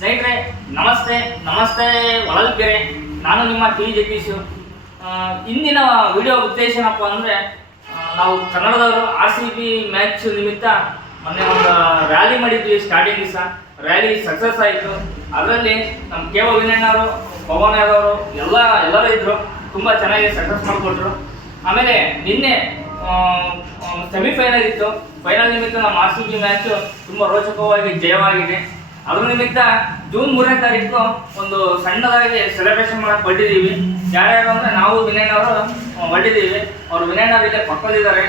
ಸ್ನೇಹಿತರೆ ನಮಸ್ತೆ ನಮಸ್ತೆ ಹೊಳಲ್ಕೆರೆ. ನಾನು ನಿಮ್ಮ ಟಿ ಜಗದೀಶು. ಇಂದಿನ ವಿಡಿಯೋ ಉದ್ದೇಶ ಏನಪ್ಪ ಅಂದರೆ, ನಾವು ಕನ್ನಡದವರು RCB ಮ್ಯಾಚ್ ನಿಮಿತ್ತ ಮೊನ್ನೆ ಒಂದು ರ್ಯಾಲಿ ಮಾಡಿದ್ವಿ. ಸ್ಟಾರ್ಟಿಂಗ್ ದಿವಸ ರ್ಯಾಲಿ ಸಕ್ಸಸ್ ಆಯಿತು. ಅದರಲ್ಲಿ ನಮ್ಮ ಕೆ ಒ ವಿನಯಣ್ಣವರು, ಪವನ್ ಯಾದವರು ಎಲ್ಲರೂ ಇದ್ದರು. ತುಂಬ ಚೆನ್ನಾಗಿ ಸಕ್ಸಸ್ ಮಾಡಿಕೊಟ್ರು. ಆಮೇಲೆ ನಿನ್ನೆ ಸೆಮಿಫೈನಲ್ ಇತ್ತು. ಫೈನಲ್ ನಿಮಿತ್ತ ನಮ್ಮ RCB ಮ್ಯಾಚು ತುಂಬ ರೋಚಕವಾಗಿ ಜಯವಾಗಿದೆ. ಅದ್ರ ನಿಮಿತ್ತ ಜೂನ್ 3ನೇ ತಾರೀಕು ಒಂದು ಸಣ್ಣದಾಗಿ ಸೆಲೆಬ್ರೇಷನ್ ಮಾಡಕ್ಕೆ ಹೊರಟಿದ್ದೀವಿ. ಯಾರ್ಯಾರು ಅಂದರೆ ನಾವು ವಿನಯಣ್ಣವರು ಹೊರಟಿದ್ದೀವಿ. ಅವರು ವಿನಯಣ್ಣವರು ಇಲ್ಲೇ ಪಕ್ಕದಿದ್ದಾರೆ.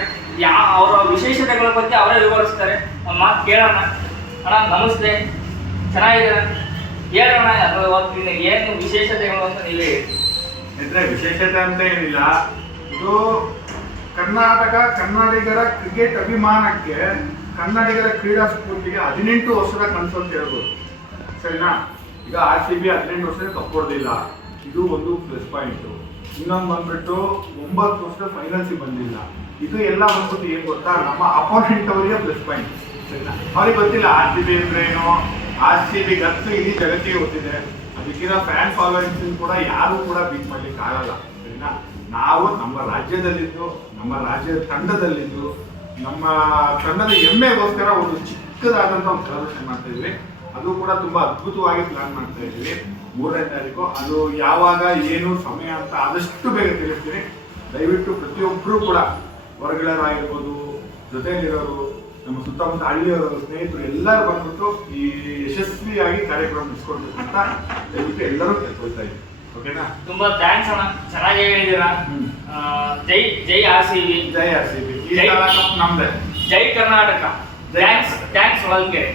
ಅವರ ವಿಶೇಷತೆಗಳ ಬಗ್ಗೆ ಅವರೇ ವಿವರಿಸ್ತಾರೆ. ಒಂದು ಮಾತು ಕೇಳೋಣ. ಅಣ್ಣ ನಮಸ್ತೆ, ಚೆನ್ನಾಗಿದೆ ಹೇಳೋಣ. ಅದು ಏನು ವಿಶೇಷತೆಗಳು ಅಂತ ನೀವೇ ಇದ್ರೆ ವಿಶೇಷತೆ ಅಂತ ಏನಿಲ್ಲ. ಇದು ಕರ್ನಾಟಕ ಕನ್ನಡಿಗರ ಕ್ರಿಕೆಟ್ ಅಭಿಮಾನಕ್ಕೆ, ಕನ್ನಡಿಗರ ಕ್ರೀಡಾ ಸ್ಫೂರ್ತಿಗೆ 18 ವರ್ಷದ ಕನಸು ಅಂತ ಹೇಳ್ಬೋದು. ಸರಿನಾ? ಈಗ RCB 18 ವರ್ಷದ ಕಪ್ ಹೊಡೆದಿಲ್ಲ, ಇದು ಒಂದು ಪ್ಲಸ್ ಪಾಯಿಂಟ್. ಇನ್ನೊಂದು ಬಂದ್ಬಿಟ್ಟು 9 ವರ್ಷದ ಫೈನಲ್ಸಿಗೆ ಬಂದಿಲ್ಲ. ಇದು ಎಲ್ಲ ಬಂದ್ಬಿಟ್ಟು ಏನ್ ಗೊತ್ತಾ, ನಮ್ಮ ಅಪೋನೆಂಟ್ ಅವರಿಗೆ ಪ್ಲಸ್ ಪಾಯಿಂಟ್. ಸರಿನಾ? ಅವ್ರಿಗೆ ಗೊತ್ತಿಲ್ಲ RCB ಅಂದ್ರೆ ಏನು. RCB ಗತ್ತು ಇಡೀ ಜಗತ್ತಿಗೆ ಗೊತ್ತಿದೆ. ಅದಕ್ಕಿಂತ ಫ್ಯಾನ್ ಫಾಲೋಯಿಂಗ್ ಕೂಡ ಯಾರು ಕೂಡ ಬೀಟ್ ಮಾಡ್ಲಿಕ್ಕೆ ಆಗಲ್ಲ. ಸರಿನಾ? ನಾವು ನಮ್ಮ ರಾಜ್ಯದಲ್ಲಿದ್ದು, ನಮ್ಮ ರಾಜ್ಯದ ತಂಡದಲ್ಲಿದ್ದು, ನಮ್ಮ ತಂಡದ ಹೆಮ್ಮೆಗೋಸ್ಕರ ಒಂದು ಚಿಕ್ಕದಾದಂಥ ಒಂದು ಸೆಲೆಬ್ರೇಷನ್ ಮಾಡ್ತಾ ಇದ್ವಿ. ಅದು ಕೂಡ ತುಂಬಾ ಅದ್ಭುತವಾಗಿ ಪ್ಲಾನ್ ಮಾಡ್ತಾ ಇದ್ವಿ. 3ನೇ ತಾರೀಕು ಅದು ಯಾವಾಗ ಏನು ಸಮಯ ಅಂತ ಆದಷ್ಟು ಬೇಗ ತಿಳಿಸ್ತೀನಿ. ದಯವಿಟ್ಟು ಪ್ರತಿಯೊಬ್ಬರು ಕೂಡ ಹೊರಗಡೆಯವರಾಗಿರ್ಬೋದು, ಜೊತೆಯಲ್ಲಿರೋರು, ನಮ್ಮ ಸುತ್ತಮುತ್ತ ಹಳ್ಳಿಯವರ ಸ್ನೇಹಿತರು ಎಲ್ಲರೂ ಬಂದ್ಬಿಟ್ಟು ಈ ಯಶಸ್ವಿಯಾಗಿ ಕಾರ್ಯಕ್ರಮ ನಡೆಸ್ಕೊಡ್ಬೇಕು ಅಂತ ದಯವಿಟ್ಟು ಎಲ್ಲರೂ ಕೇಳ್ಕೊಳ್ತಾ ಇದ್ದೀವಿ. ಓಕೆನಾ? ತುಂಬಾ ಥ್ಯಾಂಕ್ಸ್ ಅಣ್ಣ, ಚೆನ್ನಾಗಿ ಹೇಳಿದ್ದೀರಾ. ಜೈ ಜೈ RCB, ಜೈ RCB. ಈ ಸಲ ಕಪ್ ನಮ್ದೆ. ಜೈ ಕರ್ನಾಟಕ. ಥ್ಯಾಂಕ್ಸ್ ಹೊಳಲ್ಕೆರೆ.